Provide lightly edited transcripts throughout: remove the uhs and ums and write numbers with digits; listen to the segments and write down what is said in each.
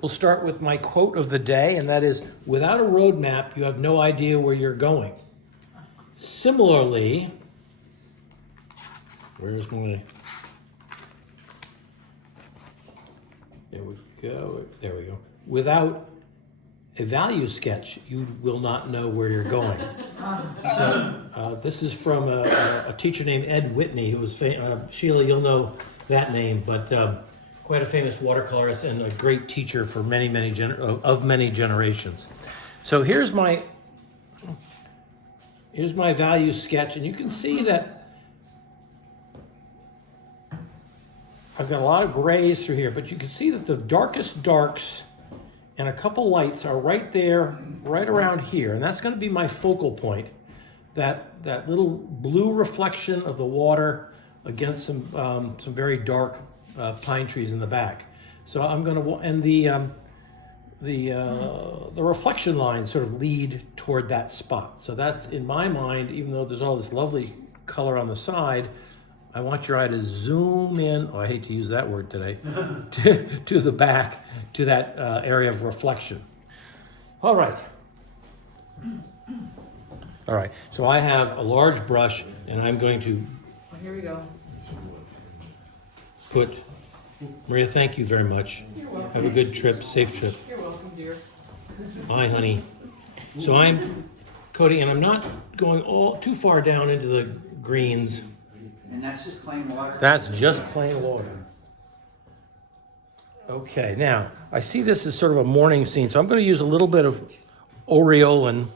we'll start with my quote of the day, and that is, without a roadmap, you have no idea where you're going. Similarly, where's my, there we go, there we go. Without a value sketch, you will not know where you're going. So this is from a teacher named Ed Whitney, who was Sheila, you'll know that name, but quite a famous watercolorist and a great teacher for many generations. So here's my value sketch, and you can see that I've got a lot of grays through here, but you can see that the darkest darks and a couple lights are right there, right around here, and that's going to be my focal point. That little blue reflection of the water against some very dark pine trees in the back. So I'm going to, and the reflection lines sort of lead toward that spot. So that's, in my mind, even though there's all this lovely color on the side, I want your eye to zoom in, oh, I hate to use that word today, to the back, to that area of reflection. All right. All right, so I have a large brush, and I'm going to Here we go. put, Maria, thank you very much. You're welcome. Have a good trip, safe trip. You're welcome, dear. Hi, honey. So I'm coating, and I'm not going too far down into the greens. And that's just plain water? That's just plain water. Okay, now, I see this as sort of a morning scene, so I'm going to use a little bit of Aureolin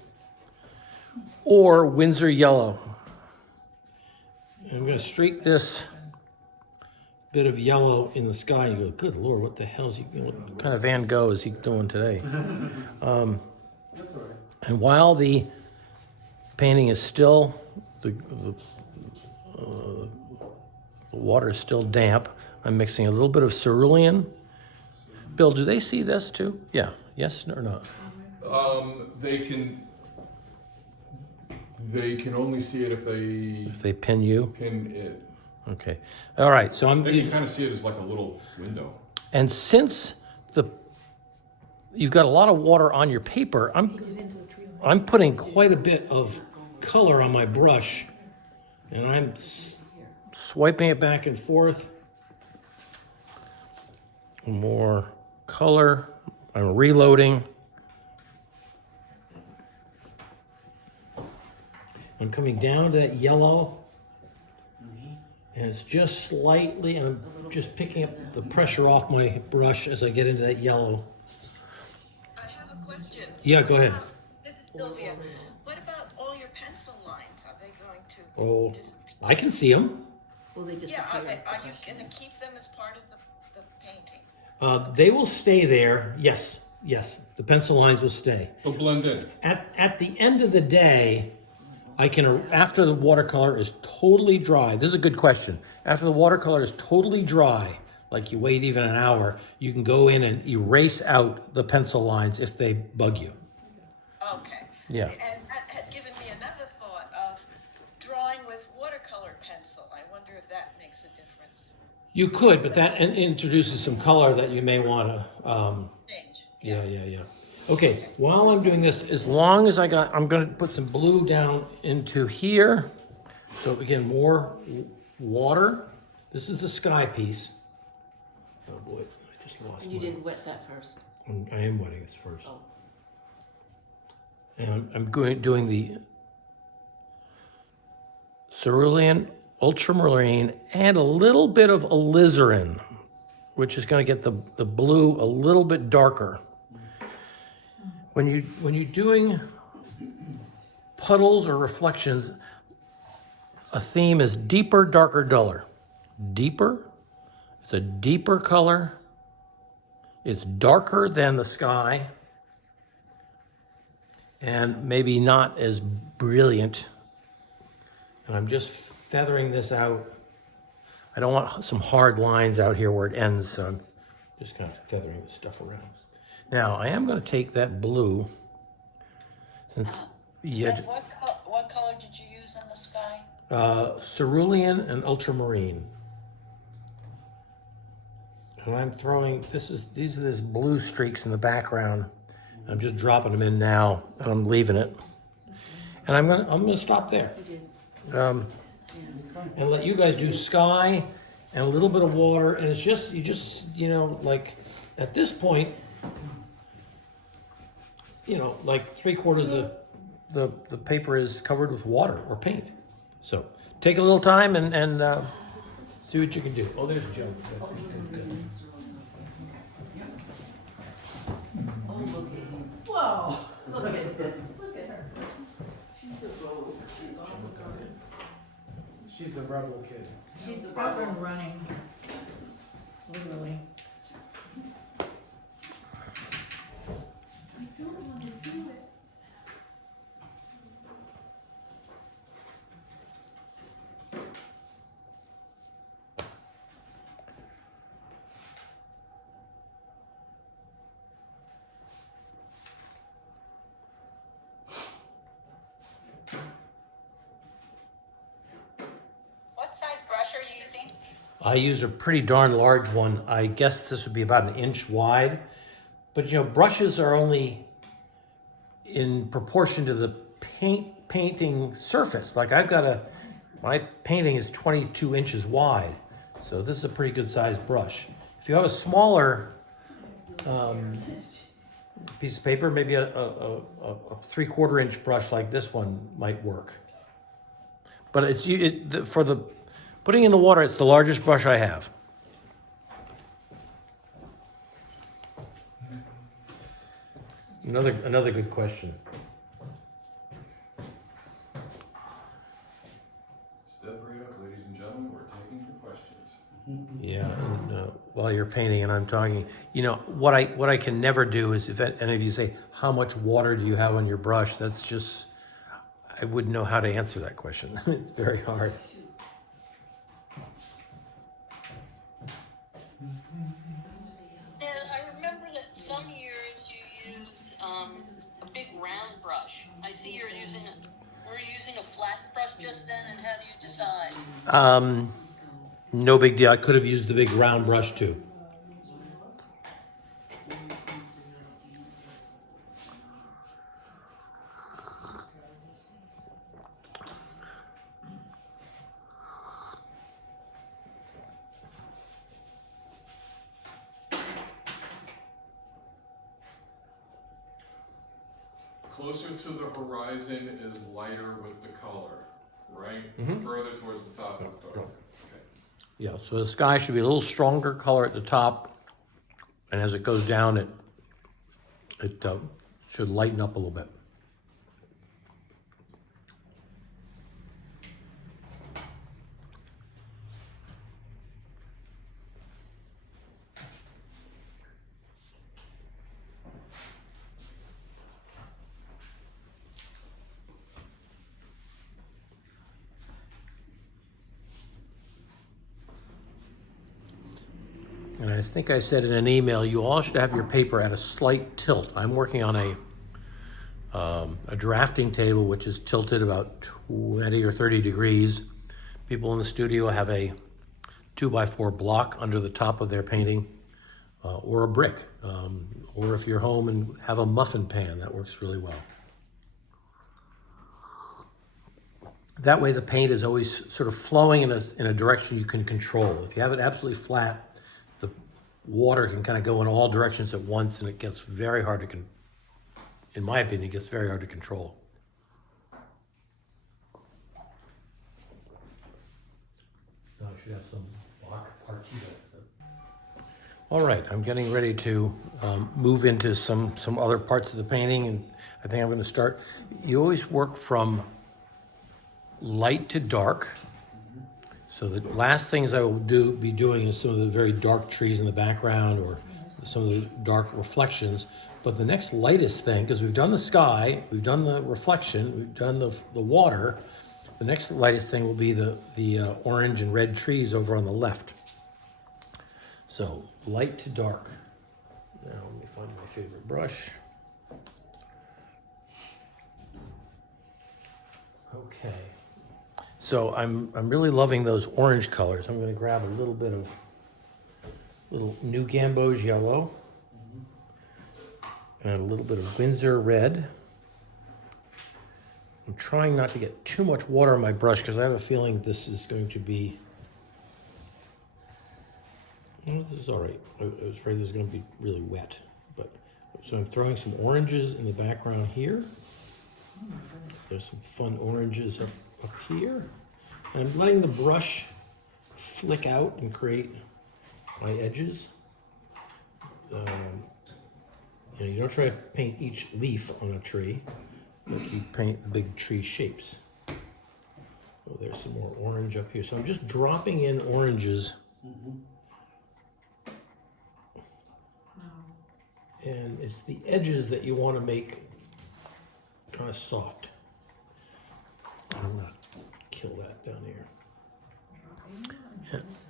or Windsor Yellow. And I'm going to streak this bit of yellow in the sky. You go, good Lord, what the hell is he, what kind of Van Gogh is he doing today? That's all right. And while the painting is still, the water is still damp, I'm mixing a little bit of cerulean. Bill, do they see this too? Yeah, yes or not? They can only see it if they Pin you? pin it. Okay. All right, so They can kind of see it as like a little window. and since you've got a lot of water on your paper, I'm putting quite a bit of color on my brush, and I'm swiping it back and forth. More color. I'm reloading. I'm coming down to that yellow, and it's just slightly, I'm just picking up the pressure off my brush as I get into that yellow. I have a question. Yeah, go ahead. This is Sylvia. What about all your pencil lines? Are they going to Oh, disappear? I can see them. Will they Yeah, disappear? are you going to keep them as part of the painting? They will stay there. Yes, the pencil lines will stay. They'll blend in. At the end of the day, I can, after the watercolor is totally dry, this is a good question. After the watercolor is totally dry, like you wait even an hour, you can go in and erase out the pencil lines if they bug you. Okay. Yeah. And that had given me another thought of drawing with watercolor pencil. I wonder if that makes a difference. You could, but that introduces some color that you may want to, Change. yeah. Okay, while I'm doing this, as long as I'm gonna put some blue down into here. So again, more water. This is the sky piece. Oh boy, I just lost You didn't wet that first. I am wetting this first. Oh. And I'm doing the cerulean, ultramarine, and a little bit of alizarin, which is going to get the blue a little bit darker. When you're doing puddles or reflections, a theme is deeper, darker, duller. Deeper, it's a deeper color. It's darker than the sky, and maybe not as brilliant. And I'm just feathering this out. I don't want some hard lines out here where it ends, so I'm just kind of feathering the stuff around. Now, I am going to take that blue, since And what color did you use in the sky? cerulean and ultramarine. And I'm throwing, these are these blue streaks in the background. I'm just dropping them in now, and I'm leaving it. And I'm gonna stop there. And let you guys do sky and a little bit of water, and it's just, you know, like, at this point, you know, like 3/4 of the paper is covered with water or paint. So take a little time and see what you can do. Oh, there's Joe. Good. Oh, look at him. Whoa, look at this. Look at her. She's the rogue. She's on the garden. She's the rebel kid. She's the up and running. Literally. I don't want to do it. What size brush are you using? I used a pretty darn large one. I guess this would be about an inch wide. But you know, brushes are only in proportion to the painting surface. Like my painting is 22 inches wide. So this is a pretty good sized brush. If you have a smaller piece of paper, maybe a 3/4 inch brush like this one might work. But for the putting in the water, it's the largest brush I have. Another good question. Step right up, ladies and gentlemen, we're taking your questions. Yeah, and while you're painting and I'm talking, you know, what I can never do is if any of you say, how much water do you have on your brush? That's just, I wouldn't know how to answer that question. It's very hard. And I remember that some years you used a big round brush. I see were you using a flat brush just then, and how do you decide? No big deal. I could have used the big round brush too. Closer to the horizon is lighter with the color, right? Mhm. Further towards the top is darker. Okay. Yeah, so the sky should be a little stronger color at the top, and as it goes down, it should lighten up a little bit. And I think I said in an email, you all should have your paper at a slight tilt. I'm working on a drafting table which is tilted about 20 or 30 degrees. People in the studio have a 2x4 block under the top of their painting, or a brick. Or if you're home and have a muffin pan, that works really well. That way the paint is always sort of flowing in a direction you can control. If you have it absolutely flat, the water can kind of go in all directions at once, and it gets very hard to, in my opinion, it gets very hard to control. Now I should have some block partita. All right, I'm getting ready to move into some other parts of the painting, and I think I'm going to start. You always work from light to dark. So the last things I will be doing is some of the very dark trees in the background or some of the dark reflections. But the next lightest thing, because we've done the sky, we've done the reflection, we've done the water, the next lightest thing will be the orange and red trees over on the left. So light to dark. Now let me find my favorite brush. Okay. So I'm really loving those orange colors. I'm going to grab a little little New Gamboge yellow. And a little bit of Windsor red. I'm trying not to get too much water on my brush because I have a feeling this is going to be, well, this is all right. I was afraid this is going to be really wet. So I'm throwing some oranges in the background here. There's some fun oranges up here. And I'm letting the brush flick out and create my edges. You don't try to paint each leaf on a tree, but you paint the big tree shapes. Oh, there's some more orange up here. So I'm just dropping in oranges. And it's the edges that you want to make kind of soft. I'm going to kill that down here.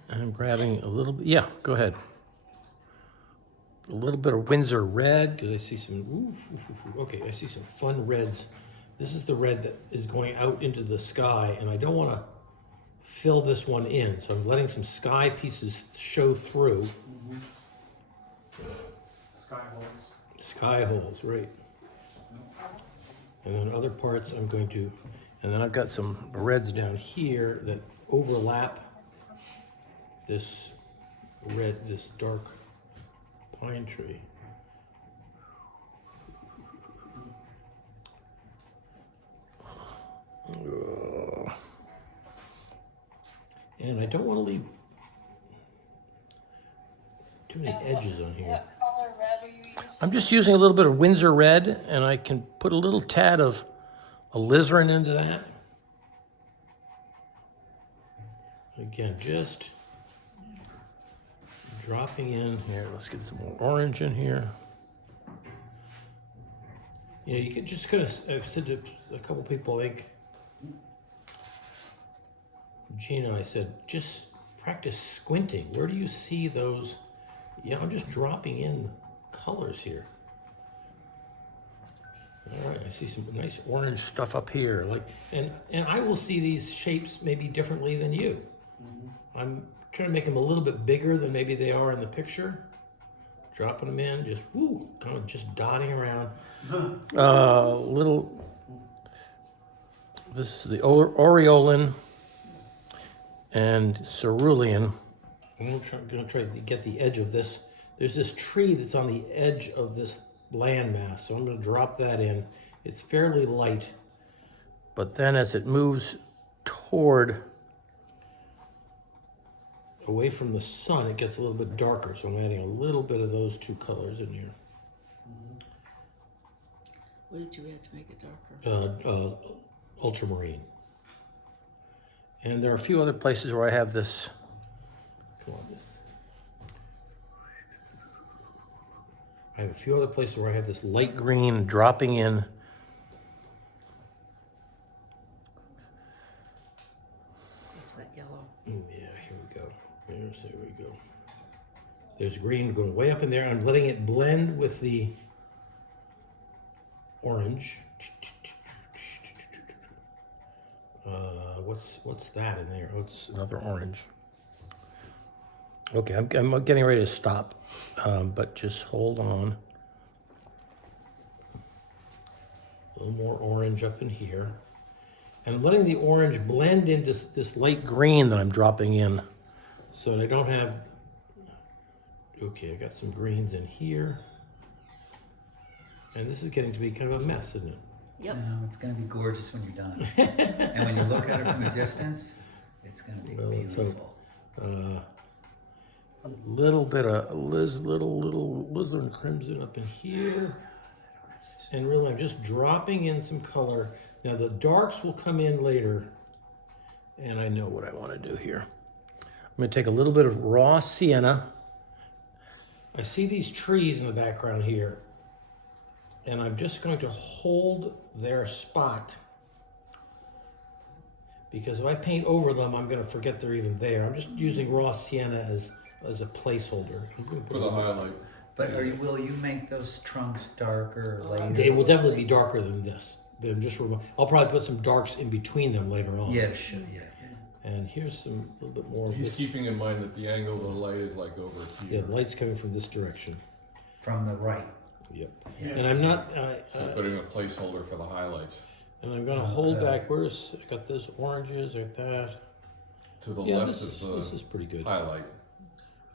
And I'm grabbing a little bit, yeah, go ahead. A little bit of Windsor red, because I see some, okay, I see some fun reds. This is the red that is going out into the sky, and I don't want to fill this one in, so I'm letting some sky pieces show through. Sky holes. Sky holes, right. And then other parts I'm going to, and then I've got some reds down here that overlap this red, this dark pine tree. And I don't want to leave too many edges on here. What color red are you using? I'm just using a little bit of Windsor red, and I can put a little tad of alizarin into that. Again, just dropping in here. Let's get some more orange in here. You know, you could just kind of, I've said to a couple people, I think, Gina and I said, just practice squinting. Where do you see those? Yeah, I'm just dropping in colors here. All right, I see some nice orange stuff up here. Like, and I will see these shapes maybe differently than you. I'm trying to make them a little bit bigger than maybe they are in the picture. Dropping them in, just woo, kind of just dotting around. This is the Aureolin and Cerulean. I'm going to try to get the edge of this. There's this tree that's on the edge of this landmass, so I'm going to drop that in. It's fairly light, but then as it moves toward, away from the sun, it gets a little bit darker, so I'm adding a little bit of those two colors in here. What did you add to make it darker? Ultramarine. And there are a few other places where I have this. Come on, I have a few other places where I have this light green dropping in. It's that yellow. Yeah, here we go. There we go. There's green going way up in there. I'm letting it blend with the orange. What's that in there? Oh, it's another orange. Okay, I'm getting ready to stop, but just hold on. A little more orange up in here. And I'm letting the orange blend into this light green that I'm dropping in so that I don't have, okay, I got some greens in here. And this is getting to be kind of a mess, isn't it? Yep. No, it's going to be gorgeous when you're done. And when you look at it from a distance, it's going to be Well, let's beautiful. A little bit of little alizarin crimson up in here. And really, I'm just dropping in some color. Now, the darks will come in later, and I know what I want to do here. I'm going to take a little bit of raw sienna. I see these trees in the background here, and I'm just going to hold their spot, because if I paint over them, I'm going to forget they're even there. I'm just using raw sienna as a placeholder. For the highlight. But will you make those trunks darker later? They will definitely be darker than this. I'll probably put some darks in between them later on. Yeah, sure, yeah. And here's some, a little bit more of He's this. keeping in mind that the angle of the light is like over Yeah, here. the light's coming from this direction. From the right. Yep. Yeah. And I'm not, So putting a placeholder for the highlights. and I'm gonna hold back, where's, I got those oranges or that. To the Yeah, left this of is the pretty good. highlight.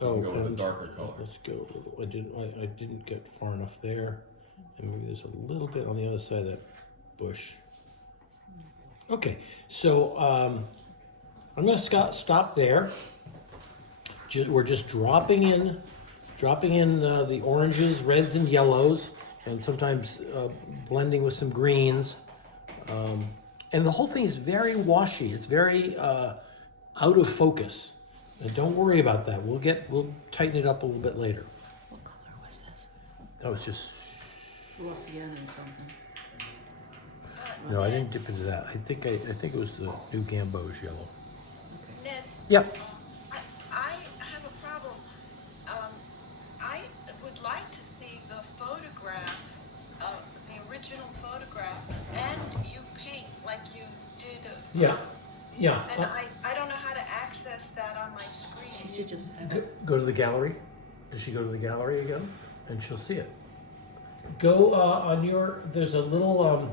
You Oh, can go with a and darker color. let's go a little, I didn't get far enough there. And maybe there's a little bit on the other side of that bush. Okay, so, I'm gonna stop there. We're just dropping in the oranges, reds, and yellows, and sometimes blending with some greens. And the whole thing is very washy. It's very out of focus. And don't worry about that. We'll tighten it up a little bit later. What color was this? That was just Louisiana or something. no. I didn't dip into that. I think it was the new Gamboge yellow. Ned, Yeah. I have a problem. I would like to see the photograph, the original photograph, and you paint like you did. Yeah. Yeah. And I don't know how to access that on my screen. She should just have it. Go to the gallery. Does she go to the gallery again? And she'll see it. Go on your. There's a little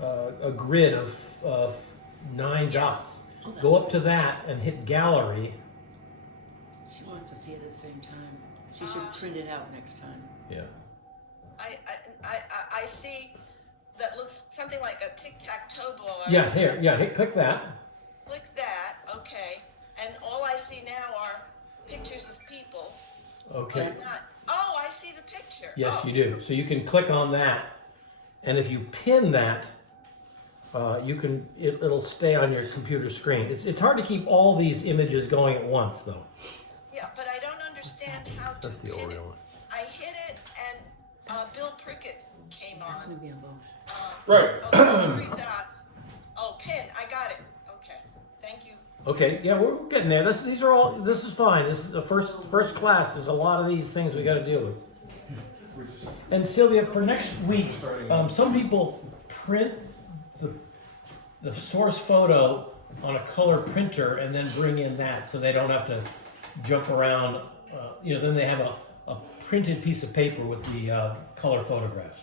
a grid of 9 dots. Oh, that's Go up to that and hit gallery. She wants to see it at the same time. She should print it out next time. Yeah. I see that looks something like a tic-tac-toe blow. Yeah. Here. Yeah. Click that. Click that, okay. And all I see now are pictures of people. Okay. But not, oh, I see the picture. Yes, Oh. you do. So you can click on that, and if you pin that, you can. It'll stay on your computer screen. It's hard to keep all these images going at once, though. Yeah, but I don't understand how to That's the pin it. Oreo one. I hit it and Bill Prickett came That's on. new Gamboge. Right. Oh, 3 dots. Oh, pin, I got it. Okay, thank you. Okay, yeah, we're getting there. This is fine. This is the first class. There's a lot of these things we got to deal with. And Sylvia, for next week, some people print the source photo on a color printer and then bring in that, so they don't have to jump around. Then they have a printed piece of paper with the color photographs.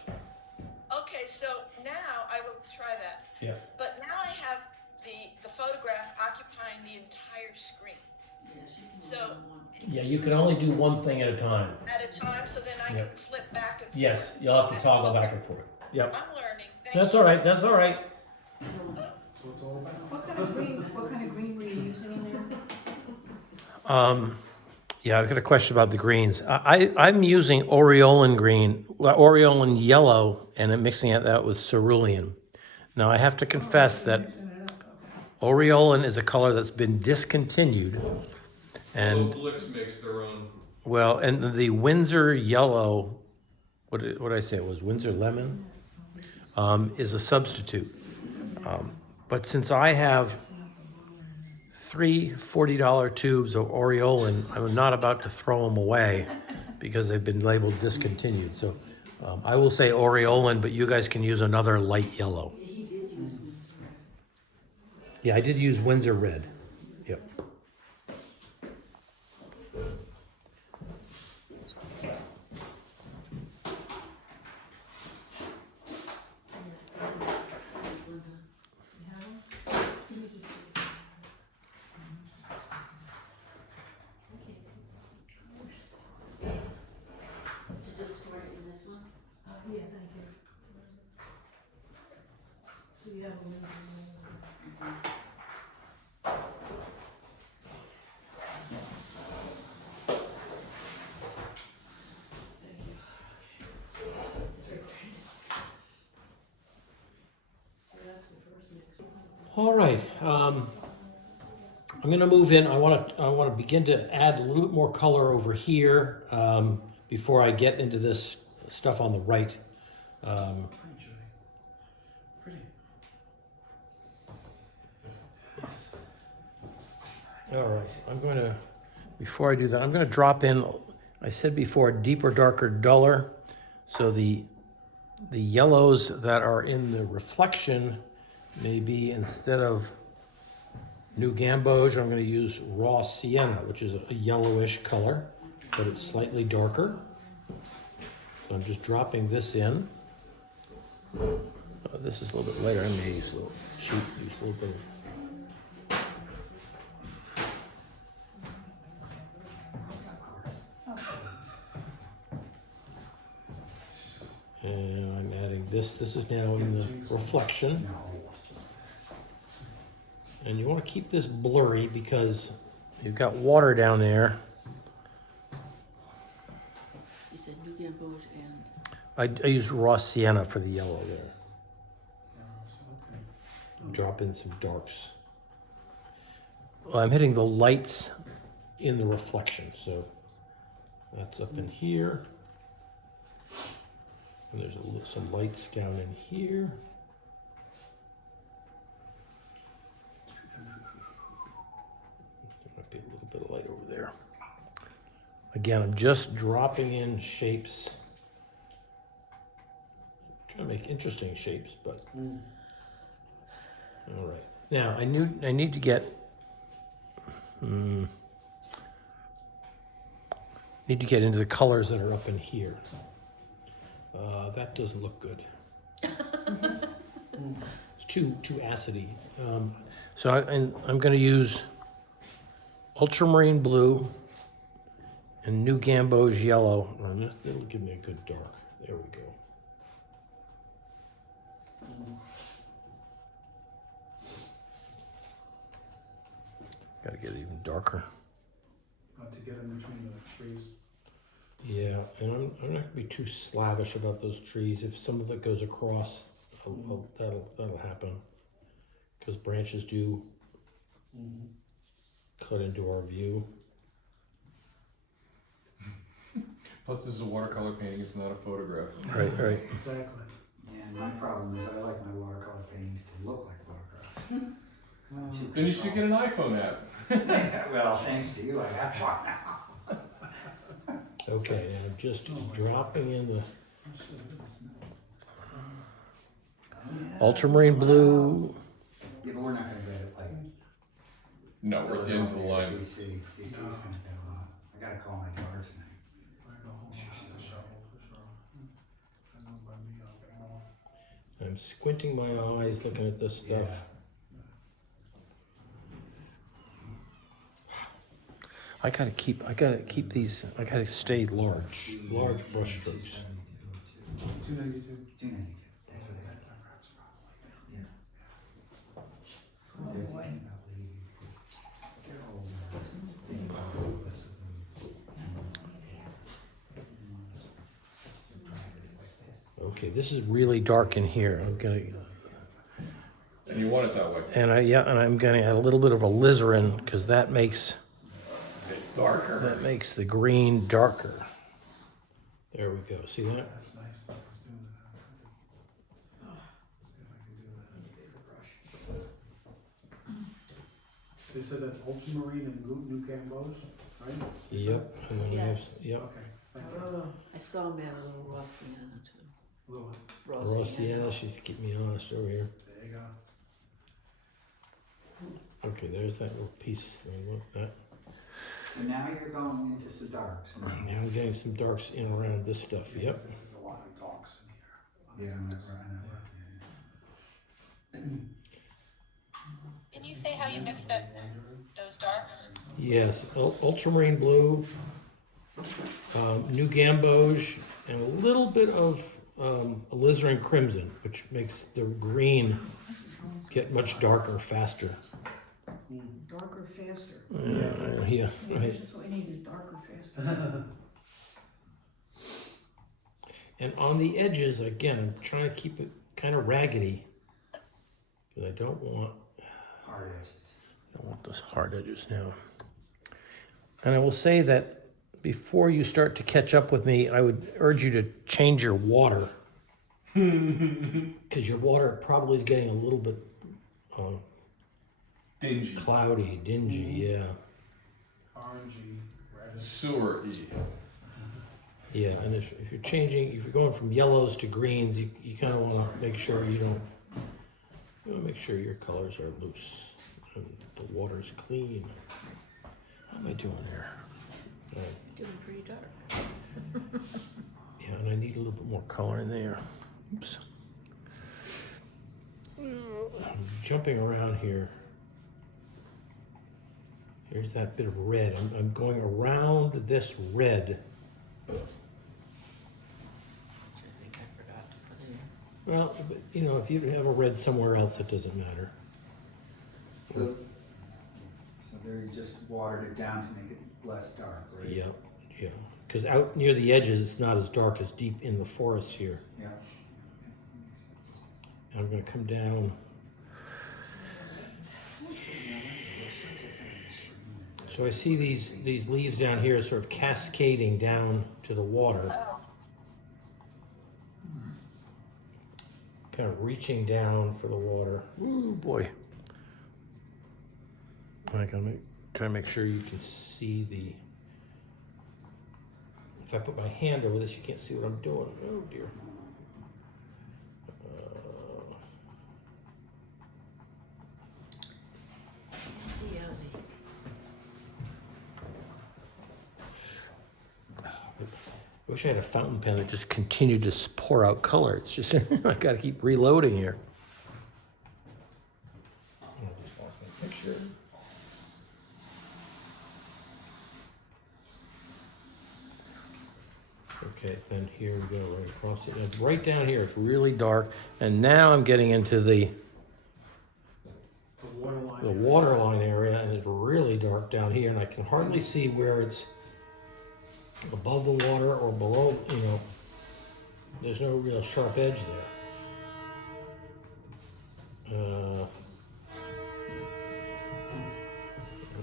Okay, so now I will try that. Yeah. But now I have the photograph occupying the entire screen. Yeah, she can So- only do one. Yeah, you can only do one thing at a time. At a time, so then I Yeah. can flip back and forth. Yes, you'll have to toggle back and forth. Yep. I'm learning. Thank you. That's all right. That's all right. What kind of green were you using in there? Yeah, I've got a question about the greens. I'm using Aureolin green, Aureolin yellow, and I'm mixing that with cerulean. Now, I have to confess that Aureolin is a color that's been discontinued. And, Blix makes their own. well, and the Windsor yellow, what did I say it was, Windsor lemon, is a substitute. But since I have 3 $40 tubes of Aureolin, I'm not about to throw them away because they've been labeled discontinued. So I will say Aureolin, but you guys can use another light yellow. He did use Windsor. Yeah, I did use Windsor red. Yep. Just for it in this one? Yeah, thank you. So you have a Windsor. So that's the first mix. All right. I'm going to move in. I want to begin to add a little bit more color over here before I get into this stuff on the right. All right. I'm going to, before I do that, I'm going to drop in. I said before, deeper, darker, duller. So the yellows that are in the reflection may be, instead of New Gamboge, I'm going to use raw sienna, which is a yellowish color, but it's slightly darker. So I'm just dropping this in. This is a little bit lighter. I may use a little bit of. And I'm adding this. This is now in the reflection. And you want to keep this blurry because you've got water down there. You said New Gamboge and. I use raw sienna for the yellow there. Drop in some darks. Well, I'm hitting the lights in the reflection, so that's up in here. And there's some lights down in here. There might be a little bit of light over there. Again, I'm just dropping in shapes. Trying to make interesting shapes, but all right. Now I need to get into the colors that are up in here. That doesn't look good. It's too acidy. So I'm going to use ultramarine blue and New Gamboge yellow. That'll give me a good dark. There we go. Got to get it even darker. Got to get in between the trees. Yeah, and I'm not going to be too slavish about those trees. If some of it goes across, that'll happen. Because branches do cut into our view. Plus, this is a watercolor painting, it's not a photograph. Right. Exactly. Yeah, my problem is I like my watercolor paintings to look like photographs. Then you should get an iPhone app. Well, thanks to you, I got one now. Okay, now I'm just dropping in the ultramarine blue. Yeah, but we're not gonna get it like. No, we're at the end of the line. DC. DC's gonna get a lot. I gotta call my daughter tonight. I go home, I'll get a shovel for sure. I know by me, I'll get more. I'm squinting my eyes looking at this stuff. I gotta keep these. I gotta stay large brush strokes. 292. 292. That's what they got. Yeah. They're thinking about leaving because they're old now. Okay, this is really dark in here. I'm gonna. And you want it that way. And I'm gonna add a little bit of alizarin because that makes Darker. the green darker. There we go. See that? That's nice. I was doing that. See if I can do that. They said that's ultramarine and New Gamboge, right? Yep. And then we have, yep. Okay. Thank you. I saw him add a little raw sienna too. Louis, Raw sienna. She's keeping me honest over here. there you go. Okay, there's that little piece. I want that. So now you're going into some darks. Now I'm getting some darks in around this stuff. Yep. This is a lot of talks in here. Yeah, I know. Can you say how you mix those darks? Yes. Ultramarine blue, New Gamboge, and a little bit of alizarin crimson, which makes the green get much darker faster. Darker, faster. Yeah. Right. That's what we need is darker, faster. And on the edges, again, I'm trying to keep it kind of raggedy because I don't want those hard edges now. And I will say that before you start to catch up with me, I would urge you to change your water because your water probably is getting a little bit Dingy. cloudy, dingy. Yeah. Orangey, reddish. Sewer-y. Yeah, and if you're going from yellows to greens, you kind of want to make sure you want to make sure your colors are loose. And the water's clean. How am I doing here? Doing pretty dark. Yeah, and I need a little bit more color in there. Oops. I'm jumping around here. Here's that bit of red. I'm going around this red. I think I forgot to put in. Well, but, you know, if you have a red somewhere else, it doesn't matter. So there you just watered it down to make it less dark, right? Yeah, yeah. Because out near the edges, it's not as dark as deep in the forest here. Yeah. And I'm going to come down. So I see these leaves down here sort of cascading down to the water. Kind of reaching down for the water. Ooh, boy. I'm gonna try to make sure you can see the... If I put my hand over this, you can't see what I'm doing. Oh, dear. Easy, Ozzy. I wish I had a fountain pen that just continued to pour out color. It's just, I gotta keep reloading here. I just lost my picture. Okay, then here we go, right across it. And right down here, it's really dark. And now I'm getting into the waterline area, and it's really dark down here, and I can hardly see where it's above the water or below, you know. There's no real sharp edge there. I don't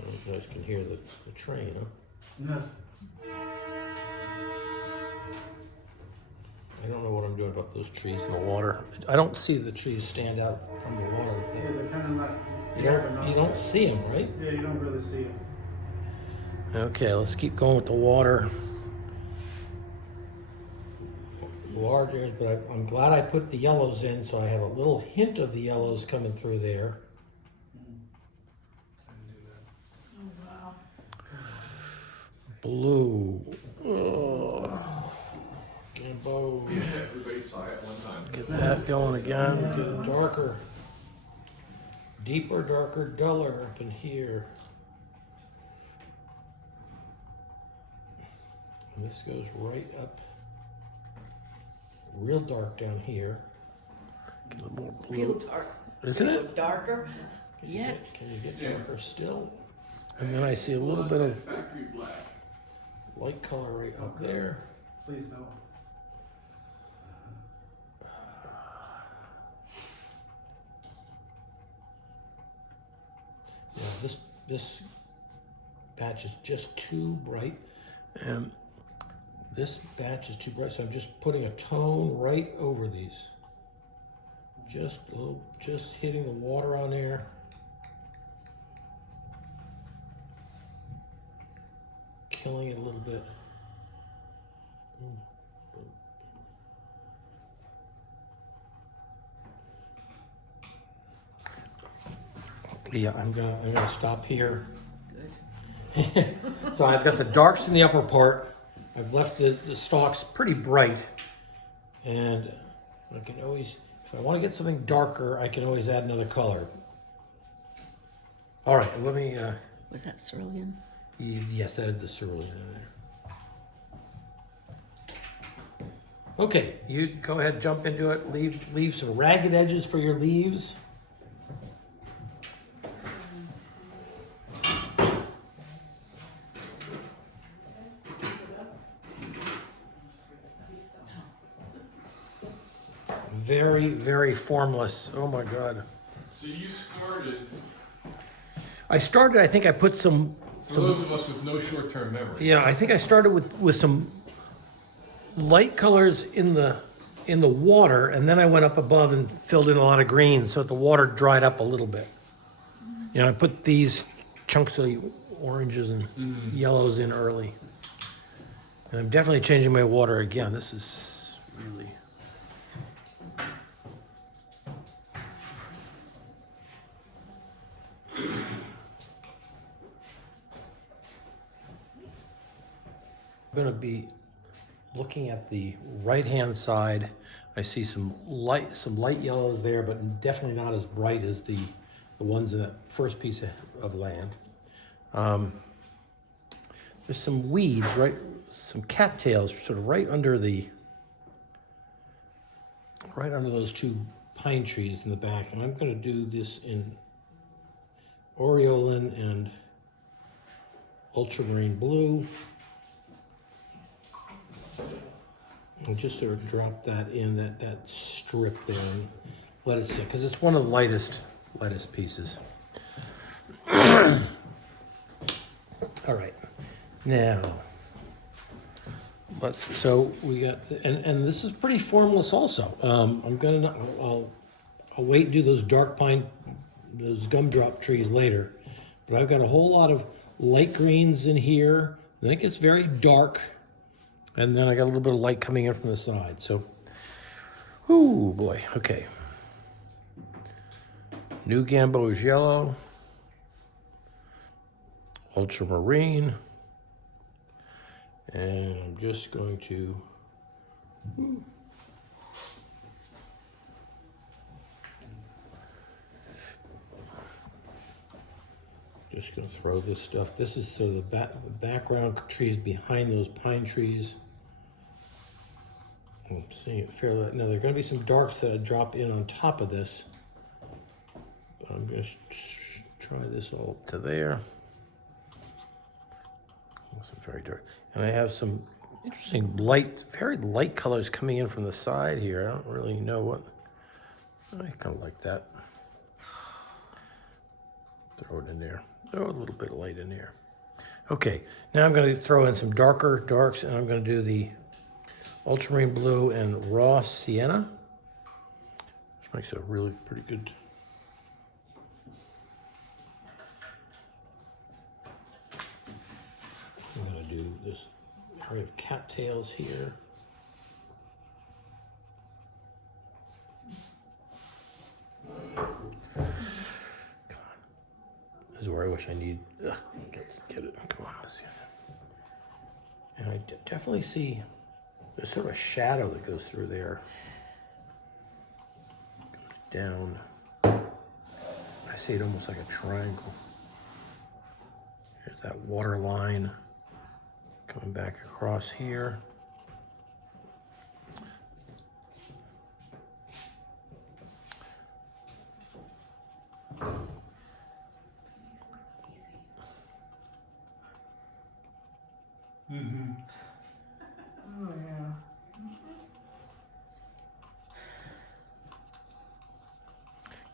know if you guys can hear the train, huh? No. I don't know what I'm doing about those trees in the water. I don't see the trees stand out from the water. Yeah, they're kind of like. You don't see them, right? Yeah, you don't really see it. Okay, let's keep going with the water. Large areas, but I'm glad I put the yellows in, so I have a little hint of the yellows coming through there. Oh, wow. Blue. Oh. Gambo. Everybody saw it one time. Get that going again. Get it darker. Deeper, darker, duller up in here. And this goes right up. Real dark down here. Get a little more blue. Real dark. Isn't it? Darker yet. Can you get Yeah. darker still? And then I see a little bit of Factory black. light color right up there. Please no. Yeah, this batch is just too bright, and this batch is too bright, so I'm just putting a tone right over these. Just a little, just hitting the water on there. Killing it a little bit. Yeah, I'm gonna stop here. Good. So I've got the darks in the upper part. I've left the stalks pretty bright. And I can always, if I want to get something darker, I can always add another color. All right, let me, Was that cerulean? yes, added the cerulean in there. Okay, you go ahead, jump into it, leave some ragged edges for your leaves. Very, very formless. Oh my God. So you started, I think I put some for those of us with no short-term memory. yeah, I think I started with some light colors in the water, and then I went up above and filled in a lot of green so that the water dried up a little bit. You know, I put these chunks of oranges and yellows in early. And I'm definitely changing my water again. This is really... going to be looking at the right-hand side. I see some light yellows there, but definitely not as bright as the ones in that first piece of land. There's some weeds, right? Some cattails, sort of right under those two pine trees in the back. And I'm going to do this in Aureolin and ultramarine blue. And just sort of drop that in that strip there and let it sit, because it's one of the lightest pieces. All right, now so we got, and this is pretty formless also. I'll wait and do those dark pine, those gumdrop trees later, but I've got a whole lot of light greens in here. I think it's very dark. And then I got a little bit of light coming in from the side. So, ooh, boy, okay. New Gambo is yellow. Ultramarine. And I'm just going to, just going to throw this stuff. This is sort of the background trees behind those pine trees. I'm seeing it fairly. Now, there are going to be some darks that I drop in on top of this. But I'm going to try this all to there. Some very dark. And I have some interesting very light colors coming in from the side here. I don't really know what. I kind of like that. Throw it in there. Throw a little bit of light in there. Okay, now I'm going to throw in some darks, and I'm going to do the ultramarine blue and raw sienna, which makes a really pretty good. I'm going to do this area of cattails here. This is where I wish I need. Get it. Come on, let's see. And I definitely see there's sort of a shadow that goes through there. Goes down. I see it almost like a triangle. Here's that water line coming back across here. Mm-hmm. Oh, yeah.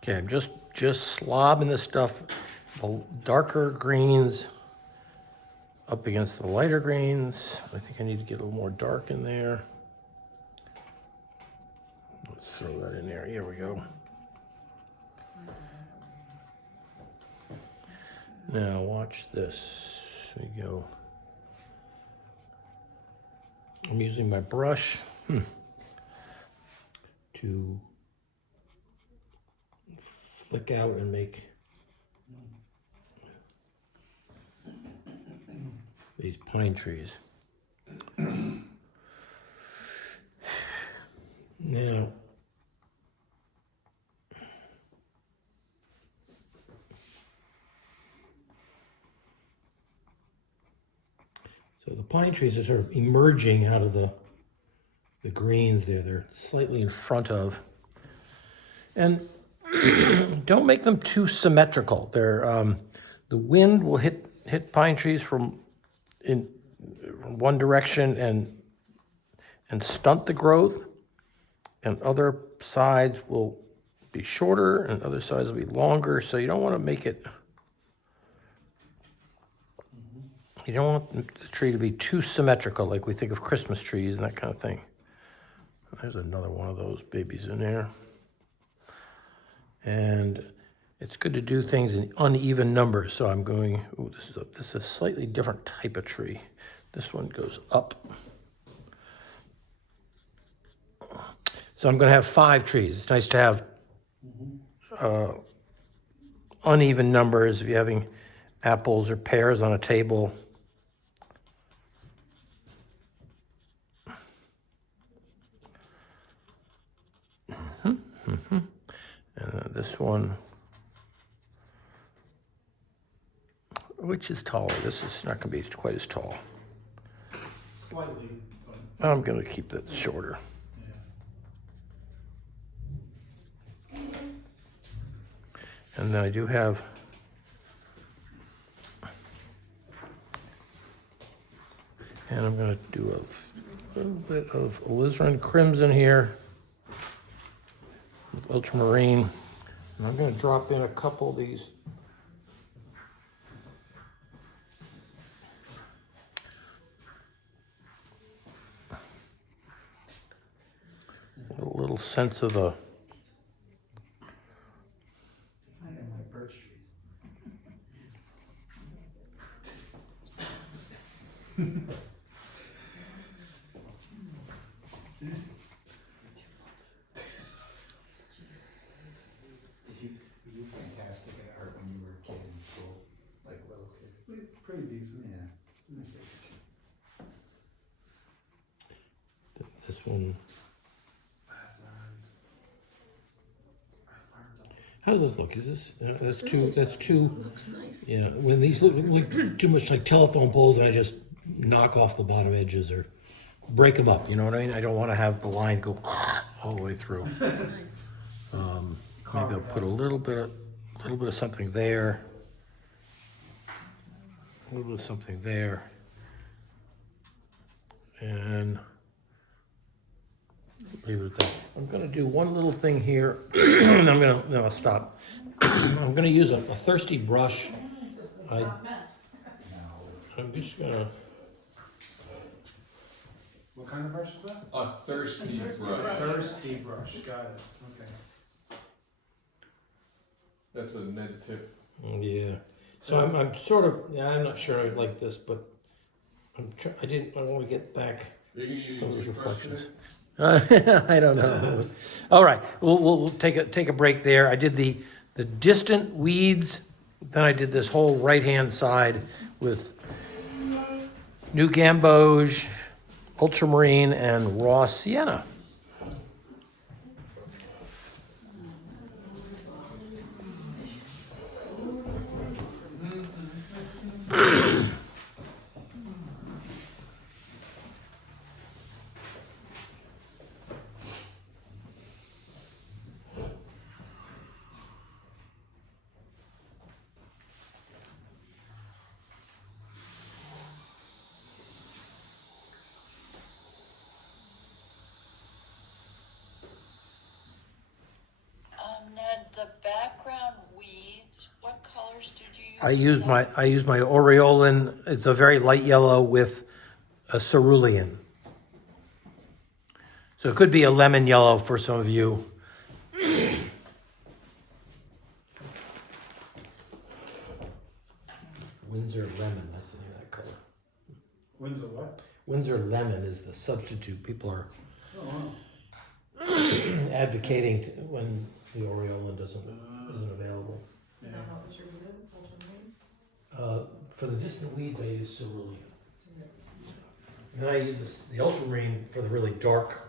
Okay, I'm just slobbing this stuff, the darker greens up against the lighter greens. I think I need to get a little more dark in there. Let's throw that in there. Here we go. Now watch this. Here we go. I'm using my brush to flick out and make these pine trees. Now, so the pine trees are sort of emerging out of the greens there. They're slightly in front of. And don't make them too symmetrical. They're, the wind will hit pine trees from one direction and stunt the growth. And other sides will be shorter and other sides will be longer. So you don't want to make it. You don't want the tree to be too symmetrical, like we think of Christmas trees and that kind of thing. There's another one of those babies in there. And it's good to do things in uneven numbers. So I'm going, ooh, this is a slightly different type of tree. This one goes up. So I'm going to have 5 trees. It's nice to have uneven numbers if you're having apples or pears on a table. And this one, which is taller? This is not going to be quite as tall. Slightly, but, I'm going to keep that shorter. yeah. And then I do have and I'm going to do a little bit of alizarin crimson here with ultramarine. And I'm going to drop in a couple of these a little sense of the I am like birch trees. Were you fantastic at art when you were a kid in school? Like a little kid? Pretty decent. Yeah. this one. How does this look? Is this that's too? That's too. Looks nice. Yeah. When these look like too much like telephone poles, I just knock off the bottom edges or break them up. You know what I mean? I don't want to have the line go all the way through. Nice. Maybe I'll put a little bit of something there. A little bit of something there. And leave it at that. I'm gonna do one little thing here, and I'll stop. I'm gonna use a thirsty brush. I'm just gonna, What kind of brush is that? A thirsty brush. Thirsty brush, got it, okay. That's a Ned tip. yeah. So I'm sort of, yeah, I'm not sure I like this, but I want to get back You can use some of these toothbrush reflections. today? I don't know. All right, we'll take a break there. I did the distant weeds, then I did this whole right-hand side with New Gamboge, ultramarine, and raw sienna. Ned, the background weeds, what colors did you use? I use my aureolin. It's a very light yellow with a cerulean. So it could be a lemon yellow for some of you. Windsor lemon, that's the name of that color. Windsor what? Windsor lemon is the substitute. People are Oh, wow. advocating when the aureolin isn't available. Yeah. For the distant weeds, I use cerulean. And then I use the ultramarine for the really dark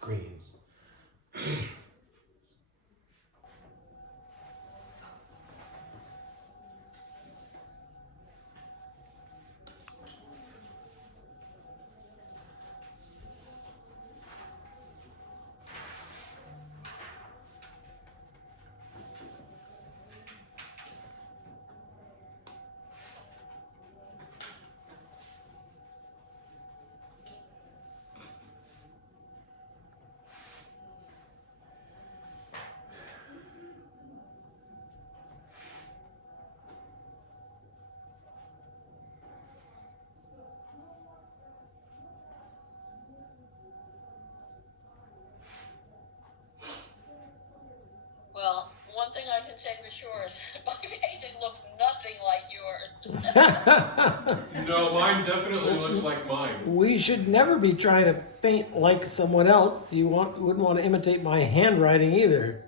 greens. Well, one thing I can say for sure is my painting looks nothing like yours. No, mine definitely looks like mine. We should never be trying to paint like someone else. You wouldn't want to imitate my handwriting either.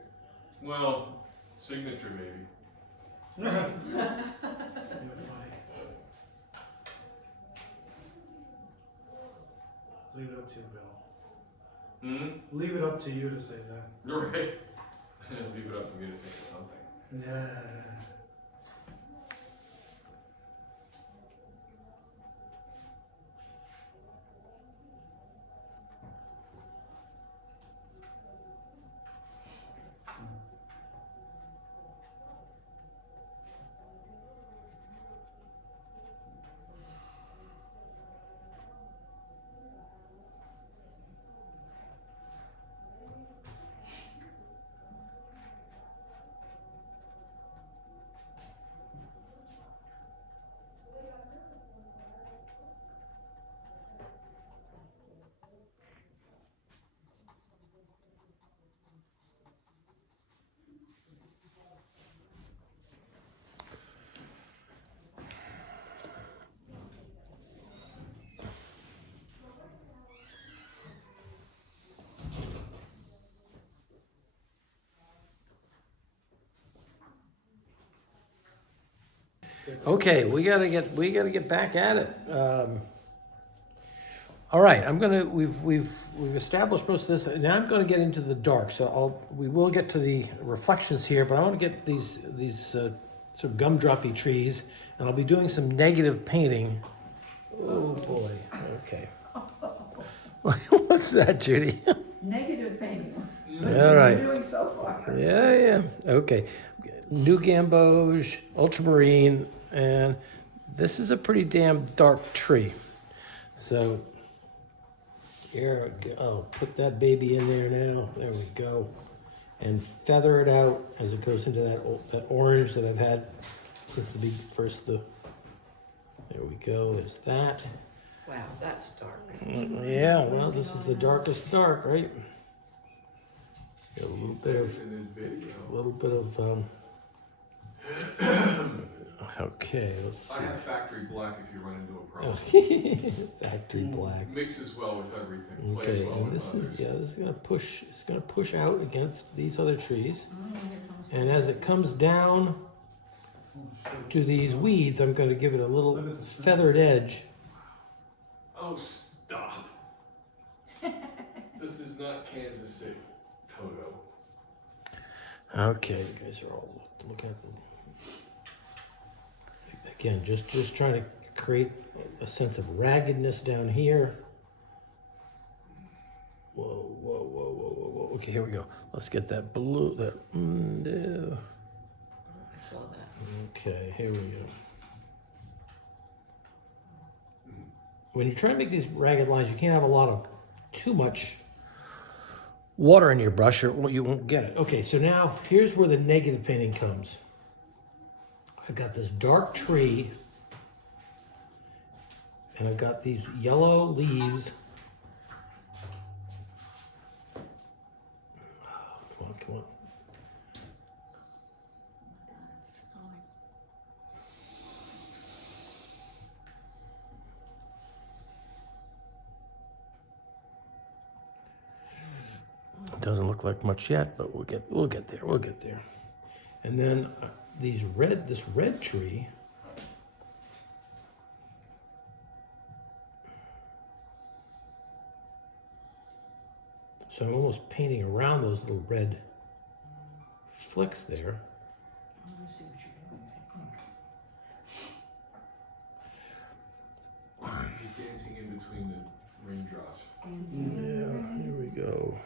Well, signature maybe. You're funny. Leave it up to you, Bill. Hmm? Leave it up to you to say that. Right. And leave it up to me to think of something. Yeah. Okay, we gotta get back at it. All right, we've established most of this. Now I'm gonna get into the dark. So we will get to the reflections here, but I want to get these sort of gumdroppy trees, and I'll be doing some negative painting. Oh boy. Okay. What's that, Judy? Negative painting. All right. What are you doing so far? Yeah. Okay. New gamboge, ultramarine, and this is a pretty damn dark tree. So here we go. Oh, put that baby in there now. There we go. And feather it out as it goes into that orange that I've had since the there we go. There's that. Wow, that's dark. Yeah, well, this is the darkest dark, right? Got a little bit of okay, let's see. I have factory black if you run into a problem. Factory black. Mixes well with everything. Plays Okay, well and with others. this is gonna push out against these other trees. And as it comes down to these weeds, I'm gonna give it a little feathered edge. Oh, stop. This is not Kansas City, Toto. Okay, you guys are all looking at them. Again, just trying to create a sense of raggedness down here. Whoa. Okay, here we go. Let's get that blue, I saw that. okay, here we go. When you try to make these ragged lines, you can't have a lot of too much water in your brush or you won't get it. Okay, so now here's where the negative painting comes. I've got this dark tree and I've got these yellow leaves. Oh, come on. It doesn't look like much yet, but we'll get there. And then this red tree. So I'm almost painting around those little red flecks there. Let me see what you're doing. He's dancing in between the raindrops. Yeah, here we go.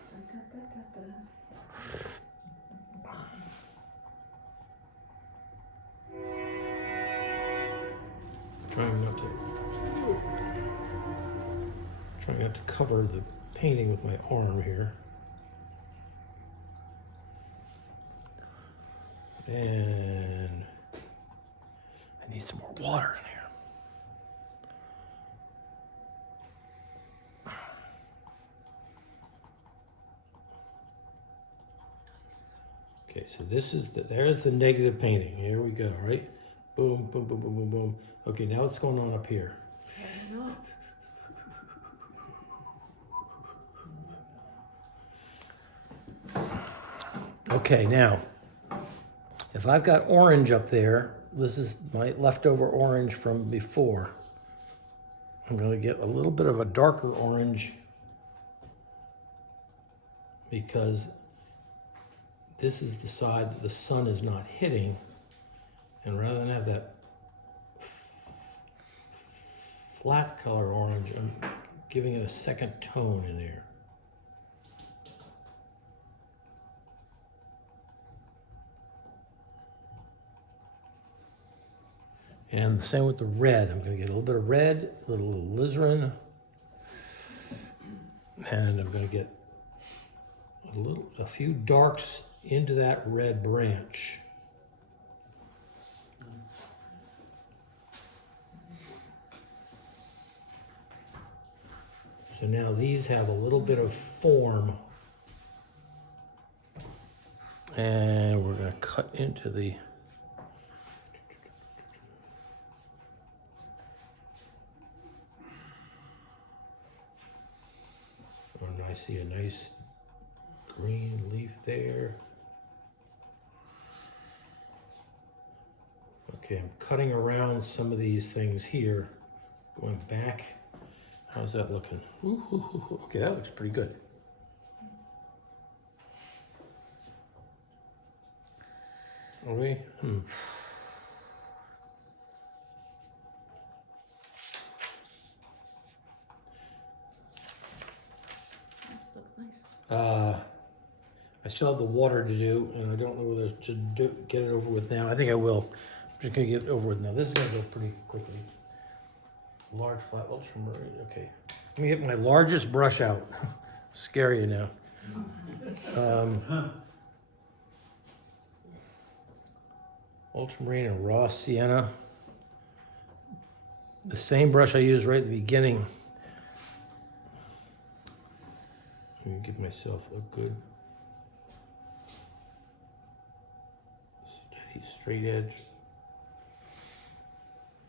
Trying not to cover the painting with my arm here. And I need some more water in here. Okay, so there's the negative painting. Here we go, right? Boom, boom, boom, boom, boom, boom. Okay, now what's going on up here? Okay, now, if I've got orange up there, this is my leftover orange from before. I'm going to get a little bit of a darker orange because this is the side that the sun is not hitting. And rather than have that flat color orange, I'm giving it a second tone in there. And the same with the red. I'm gonna get a little bit of red, a little alizarin, and I'm gonna get a few darks into that red branch. So now these have a little bit of form. And we're gonna cut into the and I see a nice green leaf there. Okay, I'm cutting around some of these things here, going back. How's that looking? Ooh, okay, that looks pretty good. Are we? Looks nice. I still have the water to do, and I don't know whether to get it over with now. I think I will. I'm just gonna get it over with now. This is gonna go pretty quickly. Large flat ultramarine, okay. Let me get my largest brush out. Scare you now. Ultramarine and raw sienna. The same brush I used right at the beginning. Let me give myself a good steady straight edge.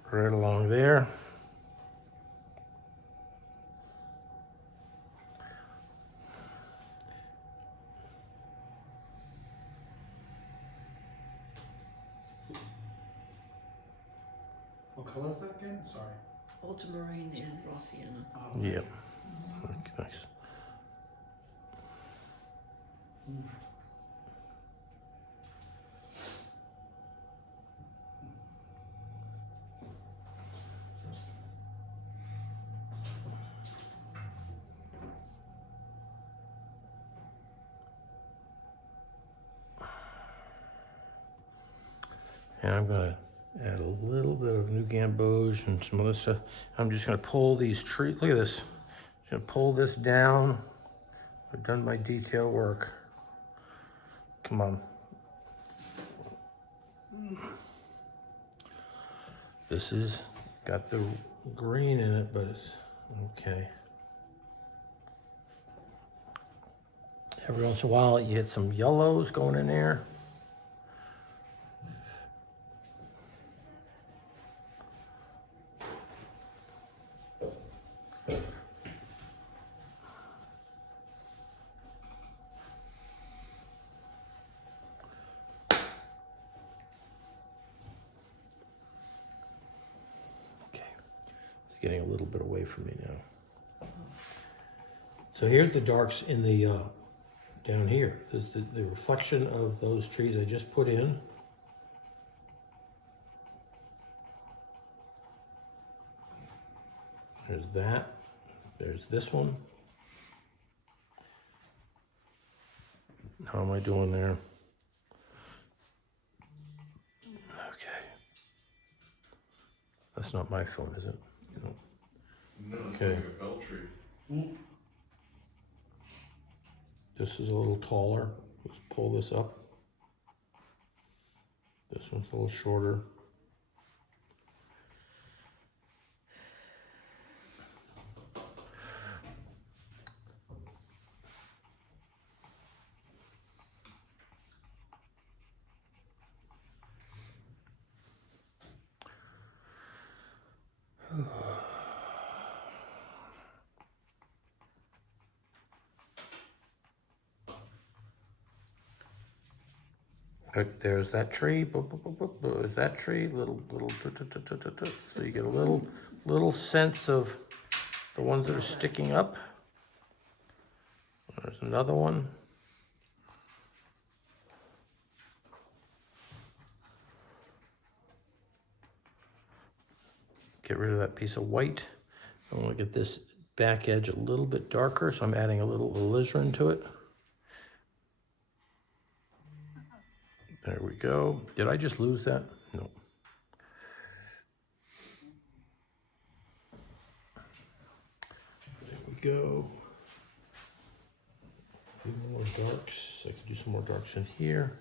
Right along there. What color is that again? Sorry. Ultramarine and raw sienna. Oh, Yep. Nice. And I'm gonna add a little bit of new gamboge and some other stuff. I'm just gonna pull these trees, look at this. Just gonna pull this down. I've done my detail work. Come on. This is got the green in it, but it's okay. Every once in a while you hit some yellows going in there. Getting a little bit away from me now. So here's the darks in the down here. This is the reflection of those trees I just put in. There's that. There's this one. How am I doing there? Okay. That's not my phone, is it? No. No, it's Okay. like a bell tree. This is a little taller. Let's pull this up. This one's a little shorter. But there's that tree. There's that tree. Little. So you get a little sense of the ones that are sticking up. There's another one. get rid of that piece of white. I want to get this back edge a little bit darker, so I'm adding a little alizarin to it. There we go. Did I just lose that? No. There we go. A few more darks. I can do some more darks in here.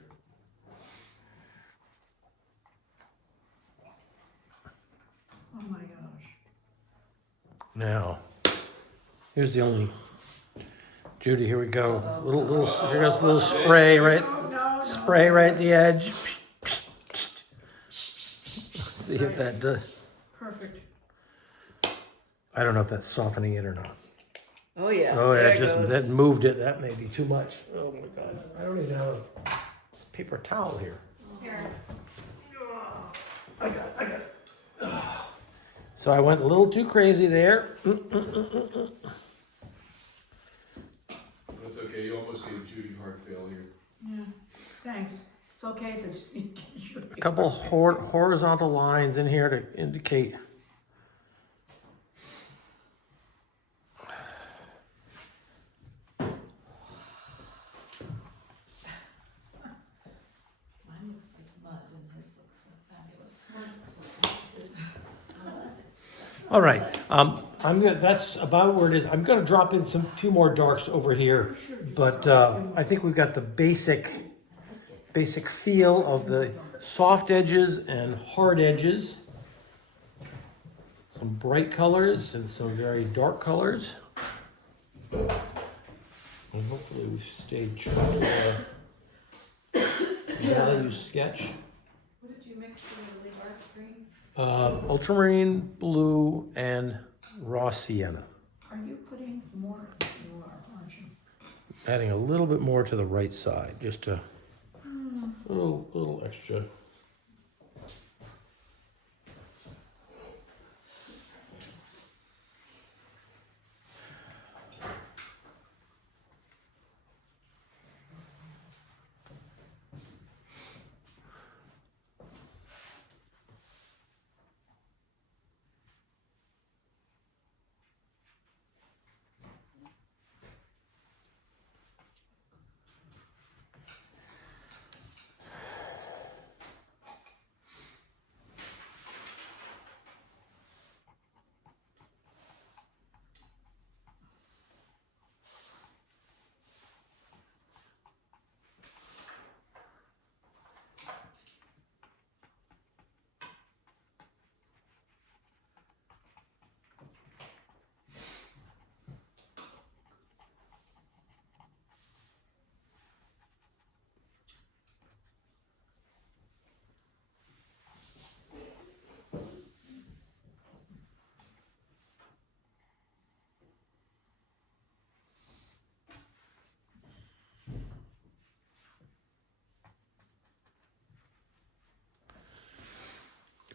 Oh my gosh. Now, here's the only, Judy, here we go. Here goes a little spray right, spray right at the edge. See if that does. Perfect. I don't know if that's softening it or not. Oh, yeah. Oh, there yeah, it just goes. that moved it. That may be too much. Oh my God. I don't even have a paper towel here. Here. I got it. So I went a little too crazy there. That's okay, you almost gave Judy heart failure. Yeah, thanks. It's okay if it's. A couple horizontal lines in here to indicate. Mine looks like mud and his looks like fabulous. All right, I'm gonna. That's about where it is. I'm gonna drop in some few more darks over here, but I think we've got the basic feel of the soft edges and hard edges. Some bright colors and some very dark colors. And hopefully we've stayed true to our value sketch. What did you mix for the dark green? Ultramarine blue and raw sienna. Are you putting more? You are, aren't you? Adding a little bit more to the right side, just a little extra.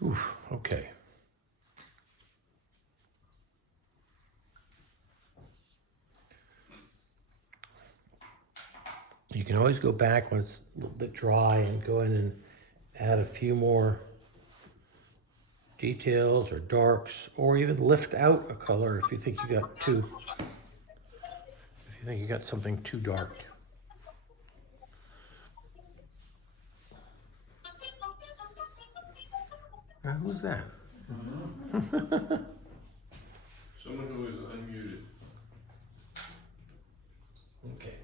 Oof, okay. You can always go back when it's a little bit dry and go in and add a few more details or darks, or even lift out a color if you think you got something too dark. Who's that? Someone who is unmuted. Okay.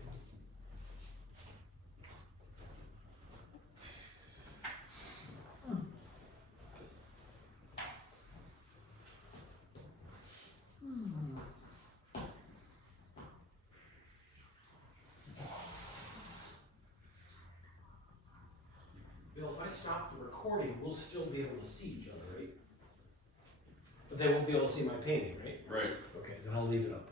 Bill, if I stop the recording, we'll still be able to see each other, right? But they won't be able to see my painting, right? Right. Okay, then I'll leave it up.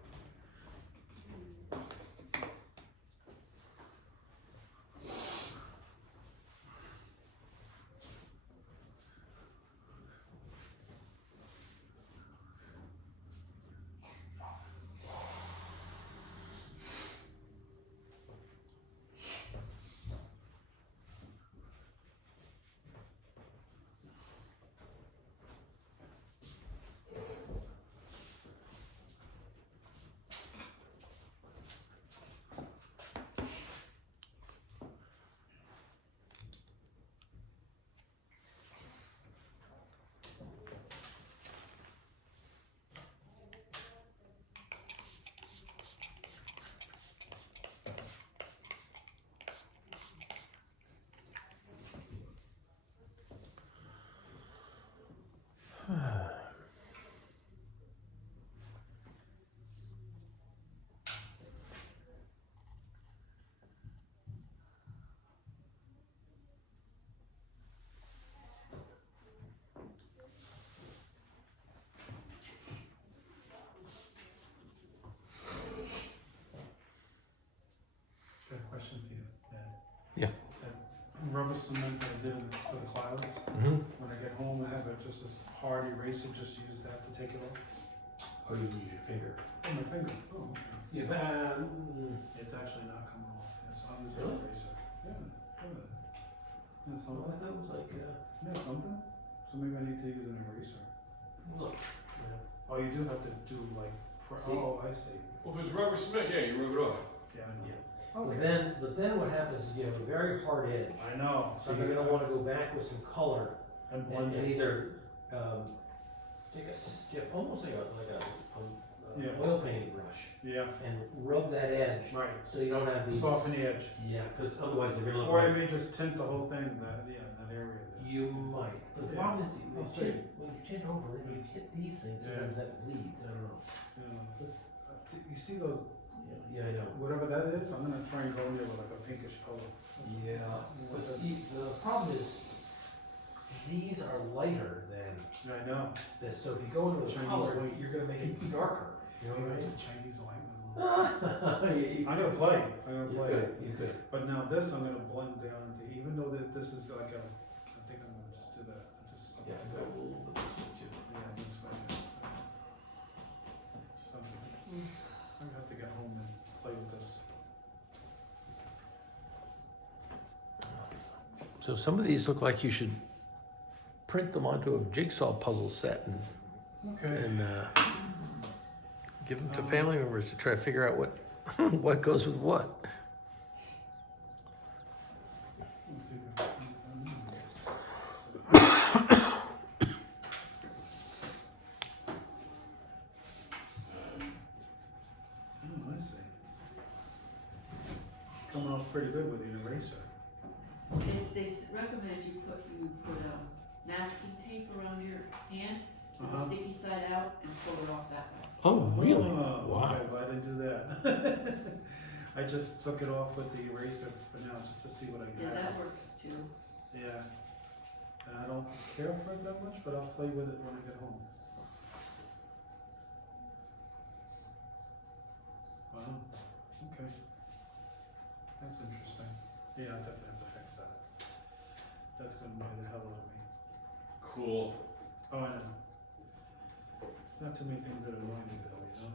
Yeah. That rubber cement that I did for the clouds. Mm-hmm. When I get home, I have just a hard eraser, just use that to take it off. Oh, you use your finger. Oh, my finger. Oh, okay. Yeah, It's actually not coming off. Yeah, so I'll use Really? an eraser. Yeah, look at that. Yeah, I something. thought it was like, Yeah, something. So maybe I need to use an eraser. look. Oh, you do have to do like, oh, I see. Well, if it's rubber cement, yeah, you rub it off. Yeah, I know. Yeah. Okay. But then what happens is you have a very hard edge. I know. So you're gonna wanna go back with some color And and, blend and it. either, take a stiff, almost like a Yeah. oil painting brush Yeah, and rub that edge right. so you don't have these. Soften the edge. Yeah, cause otherwise they're gonna look Or I like, may just tint the whole thing, that, yeah, that area there. you might. But the Yeah. problem is, I'll you see. tint, when you tint over, then you hit these things, Yeah. sometimes that bleeds, I don't know. You see those, Yeah, I know. whatever that is, I'm gonna try and go in there with like a pinkish color. Yeah. What's But that? the problem is, these are lighter than I know. this, so if you go into a Chinese color, white. you're gonna make it darker, you know what I mean? Chinese white with a little. You I'm gonna play, I'm gonna you play. could, you could. But now this, I'm gonna blend down into, even though that this is like a, I think I'm gonna just do that, just something Yeah, like go that. a little bit this way too. Yeah, this way. So, I'm gonna have to get home and play with this. So some of these look like you should print them onto a jigsaw puzzle set Okay. and give them to family members to try to figure out what, what goes with what. Let's see if I I see. Coming off pretty good with the eraser. Recommend you put masking tape around your hand, with the Uh-huh. sticky side out, and pull it off that way. Oh, really? Oh, Wow. okay, but I didn't do that. I just took it off with the eraser for now, just to see what I Yeah, got. that works too. Yeah. And I don't care for it that much, but I'll play with it when I get home. Wow, okay. That's interesting. Yeah, I definitely have to fix that. That's gonna annoy the hell out of me. Cool. Oh, I know. It's not too many things that annoy me though, you know?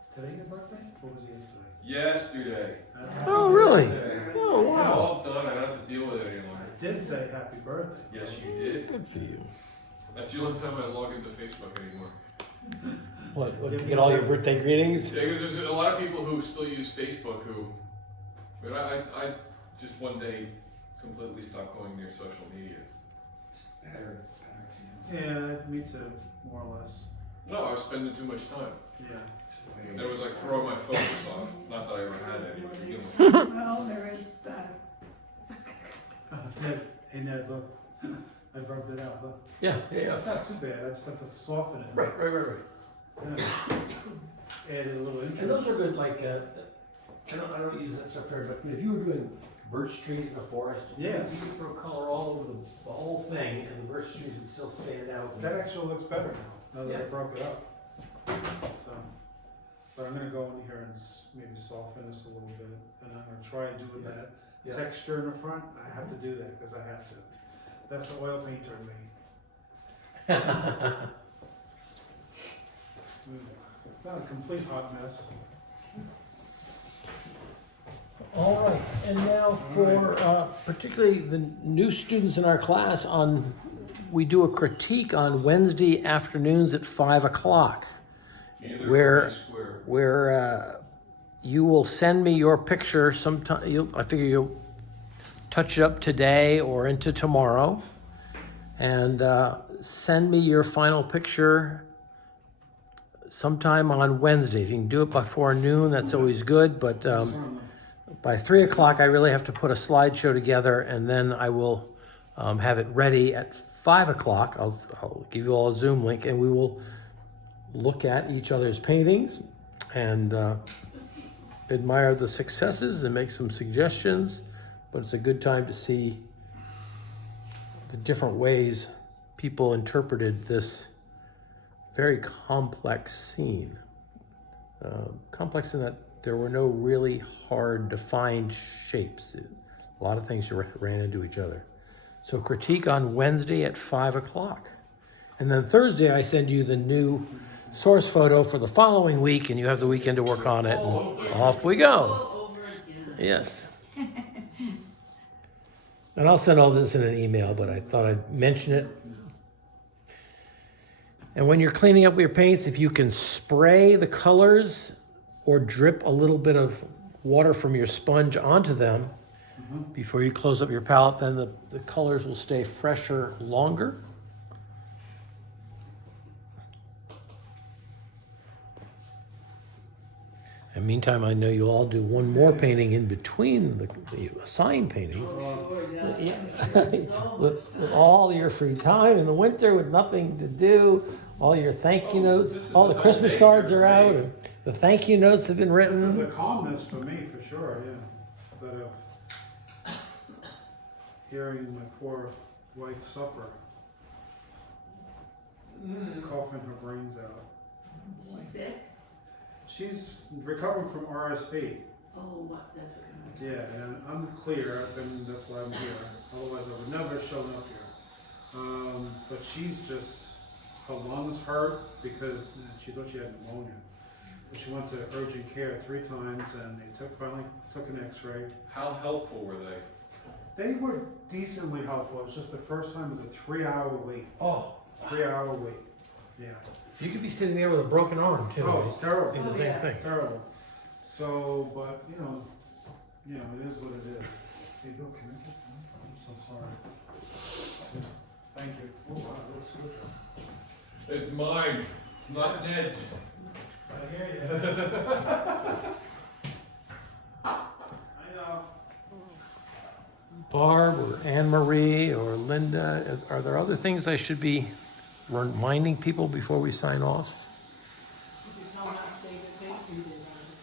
Is today your birthday? Or was it yesterday? Yesterday. Happy Oh, really? birthday. Oh, It's wow. all done, I don't have to deal with it anymore. I did say happy birthday. Yes, you did. Good for you. That's the only time I log into Facebook anymore. What, to get all your birthday greetings? Yeah, because there's a lot of people who still use Facebook who, but I just one day completely stopped going near social media. Better. Yeah, me too, more or less. No, I was spending too much time. Yeah. It was like throwing my focus off. Not that I ever had any to begin with. Well, there is that. Ned, hey Ned, look, I rubbed it out, look. Yeah, yeah, It's not too bad, I just have to soften it. Right. Yeah. Added a little interest. And those are good, like, I don't use that stuff very much, but if you were doing birch trees in a forest, Yeah. you could throw color all over the whole thing, and the birch trees would still stand out. That actually looks better now that I Yeah. broke it up. So, but I'm gonna go in here and maybe soften this a little bit, and I'm gonna try and do that Yeah. texture in the front. I have to do that, because I have to. That's the oil painter in me. It's not a complete hot mess. All right, and now for particularly the new students in our class, we do a critique on Wednesday afternoons at 5 o'clock, Either Where- square. where you will send me your picture sometime. I figure you'll touch it up today or into tomorrow, and send me your final picture sometime on Wednesday. If you can do it before noon, that's always good, but by 3 o'clock, I really have to put a slideshow together, and then I will have it ready at 5 o'clock. I'll give you all a Zoom link, and we will look at each other's paintings and admire the successes and make some suggestions. But it's a good time to see the different ways people interpreted this very complex scene. Complex in that there were no really hard defined shapes. A lot of things ran into each other. So critique on Wednesday at 5 o'clock. And then Thursday, I send you the new source photo for the following week, and you have the weekend to work on it, and off we go. All over again. Yes. And I'll send all this in an email, but I thought I'd mention it. And when you're cleaning up your paints, if you can spray the colors or drip a little bit of water from your sponge onto them before you close up your palette, then the colors will stay fresher longer. And meantime, I know you all do one more painting in between the assigned paintings. With all your free time in the winter with nothing to do, all your thank you notes, all the Christmas cards are out, and the thank you notes have been This is a written. calmness for me, for sure, yeah. Instead of hearing my poor wife suffer, coughing her brains out. She's sick? She's recovering from RSV. Oh, what, that's what. Yeah, and I'm clear, that's why I'm here. Otherwise, I would never have shown up here. But she's just, her lungs hurt because she thought she had pneumonia. But she went to urgent care 3 times, and they finally took an x-ray. How helpful were they? They were decently helpful. It was just the first time it was a 3-hour wait. Oh, 3-hour wait. Yeah. you could be sitting there with a broken arm too. Oh, it's terrible. Do the same yeah. thing. Terrible. So, but you know, it is what it is. Hey, Bill, can I get one? I'm so sorry. Thank you. Oh, wow, that looks good. It's mine. It's not Ned's. I hear you. I know. Barb or Anne Marie or Linda, are there other things I should be reminding people before we sign off?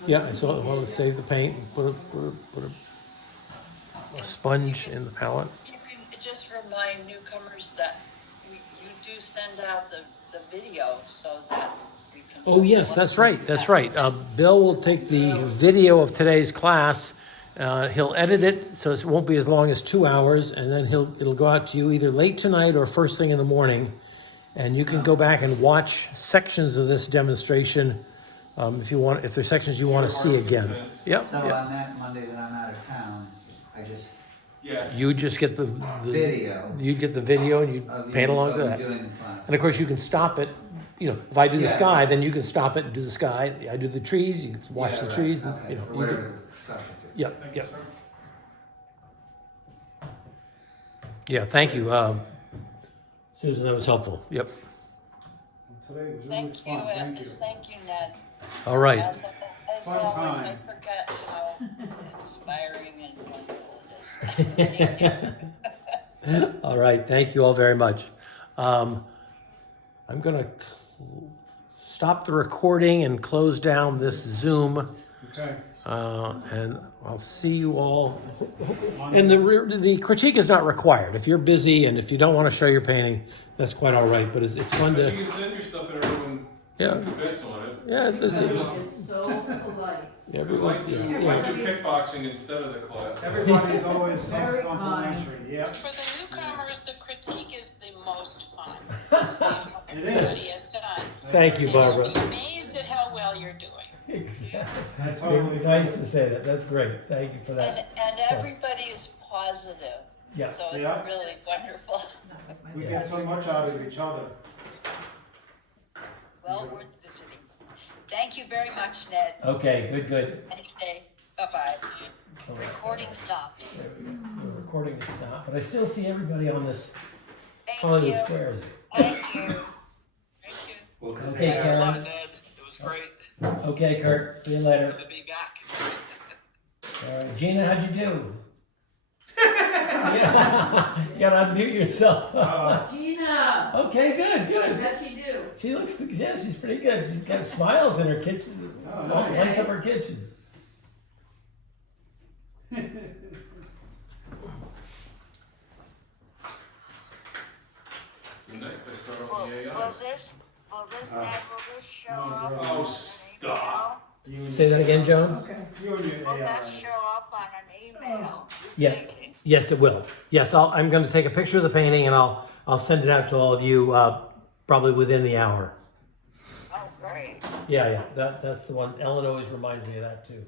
Yeah, so I want to save the paint and put a sponge in the palette. You can just remind newcomers that you do send out the video so that we can. Oh, yes, that's right, that's right. Bill will take the video of today's class, he'll edit it, so it won't be as long as 2 hours, and then it'll go out to you either late tonight or first thing in the morning. And you can go back and watch sections of this demonstration if you want, if there's sections you want to see again. Yep, So yep. on that Monday that I'm out of town, I just Yeah. You just get the video you get the video and you of paint you, along of to you that. doing the class. And of course, you can stop it. You know, if I do the Yeah. sky, then you can stop it and do the sky. I do the trees. You can watch Yeah, the right, trees. And, okay, you know, or you whatever can, the subject is. yeah, Thank yeah, you, sir. yeah. Thank you, Susan. That was helpful. Yep. Today was really Thank you, fun. Thank you. thank you, Ned. All right. As Fun always, time. I forget how inspiring and wonderful it is. Thank you. All right. Thank you all very much. I'm going to stop the recording and close down this Zoom. Okay. And I'll see you all. And the critique is not required. If you're busy and if you don't want to show your painting, that's quite all right. But it's fun But to, you can send your stuff and everyone yeah, bets on it. yeah. Everyone is so polite. Everyone, I do yeah. kickboxing instead of the class. Everybody's always so Very complimentary. Yep. For the newcomers, the critique is the most fun. To see how It everybody is. has done. Thank you, And you'll Barbara. be amazed at how well you're doing. Exactly. I totally Nice to say that. That's great. Thank you for And, that. and everybody is positive, Yeah. so it's Yeah. really wonderful. We get so much out of each other. Well worth visiting. Thank you very much, Ned. Okay, good. Nice day. Bye-bye. Recording stopped. The recording is not, but I still see everybody on this Thank Hollywood you. Squares. Thank you. Thank you. Well, 'cause Okay, they- Thanks a lot, Karen. Ned. It was great. Okay, Kurt. See you later. Good to be back. All right, Gina, how'd you do? Yeah, you gotta unmute yourself. Gina! Okay, good. How'd she do? She looks, yeah, she's pretty good. She's got smiles in her kitchen. Oh, nice. Lights up her kitchen. So next I start on the AI. Will this, Ned, will this show Oh, up? girl. Oh, stop. You and Say your that again, AI. Joan? Okay. You and your Will that AIs. show up on an email? Yeah. Yes, it will. Yes, I'm going to take a picture of the painting and I'll send it out to all of you probably within the hour. Oh, great. Yeah, that's the one. Ellen always reminds me of that too.